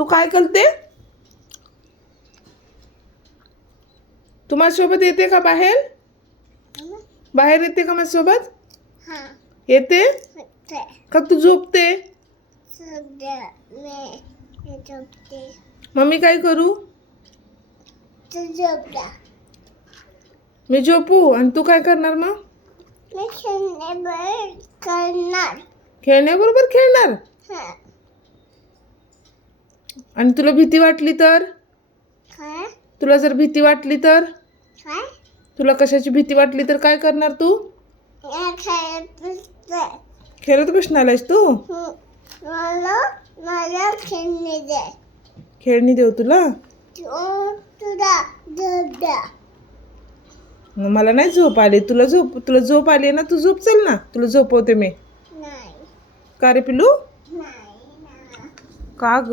तू काय करते? तू माझ्यासोबत येते का बाहेर? बाहेर येते का माझ्यासोबत? येते का तू झोपते? मम्मी काय करू? मी झोपू आणि तू काय करणार मग? खेळण्याबरोबर खेळणार? आणि तुला भीती वाटली तर? तुला जर भीती वाटली तर? तुला कशाची भीती वाटली तर काय करणार तू? खेळत बसणार आहेस तू? खेळणी देऊ तुला? मला नाही झोप आली. तुला झोप आली ना, तू झोप चल ना, तुला झोपवते मी. का रे पिलू? का ग?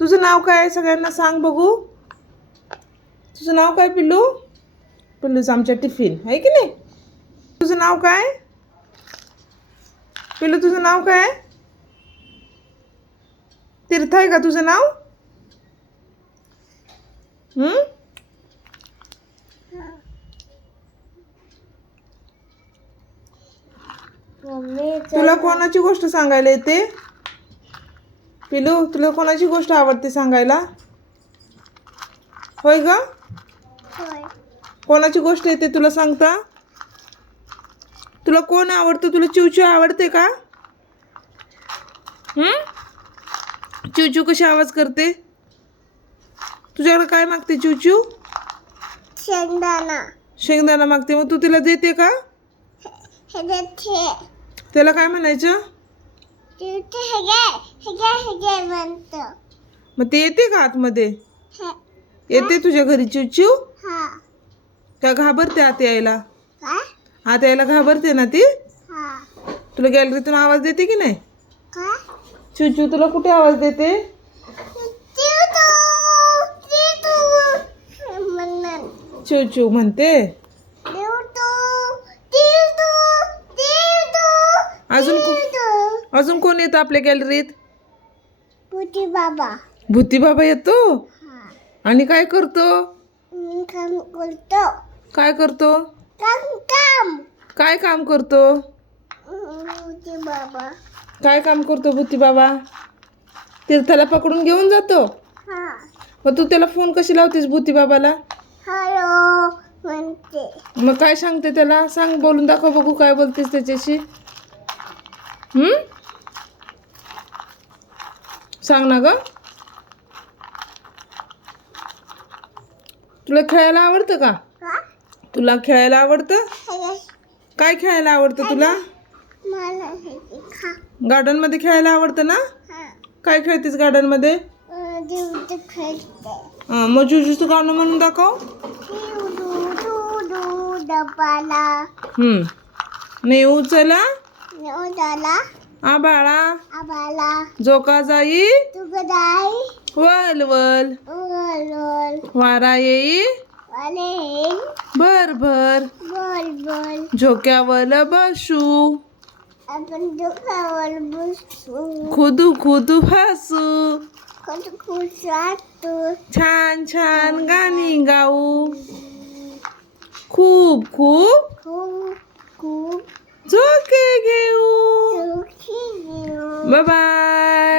तुझं नाव काय सगळ्यांना सांग बघू. तुझं नाव काय पिलू? पिल्लूचं आमच्या टिफिन आहे की नाही. तुझं नाव काय पिलू? तुझं नाव काय? तीर्थ आहे का तुझं नाव? तुला कोणाची गोष्ट सांगायला येते पिलू? तुला कोणाची गोष्ट आवडते सांगायला? होय ग? कोणाची गोष्ट येते तुला सांगता? तुला कोण आवडतं? तुला चिवचिव आवडते का? चिवचिव कशी आवाज करते? तुझ्याकडे काय मागते चिवचिव? शेंगदाणा मागते. मग तू तिला देते का? त्याला काय म्हणायचं? मग ते येते का आतमध्ये? येते तुझ्या घरी चिवचिव? त्या घाबरते आत यायला? आत यायला घाबरते ना ती? तुला गॅलरीतून आवाज देते की नाही? चिवचिव तुला कुठे आवाज देते? चिवचिव म्हणते. अजून कोण येतं आपल्या गॅलरीत? भूती बाबा येतो. आणि काय करतो? काय करतो? काय काम करतो? काय काम करतो भूती बाबा? तीर्थाला पकडून घेऊन जातो. मग तू त्याला फोन कशी लावतेस भूती बाबाला? मग काय सांगते त्याला? सांग, बोलून दाखव बघू काय बोलतेस त्याच्याशी. सांग ना ग. तुला खेळायला आवडतं का? तुला खेळायला आवडतं? काय खेळायला आवडतं तुला? गार्डन मध्ये खेळायला आवडतं ना? काय खेळतेस गार्डन मध्ये? मग जुजूचं गाणं म्हणून दाखव. नेऊ चला आबाळा जोका जाई वल वल वारा येई भर भर झोक्यावर बसू खुदू खुदू हसू छान छान गाणी गाऊ खूप खूप झोके घेऊ. Bye bye.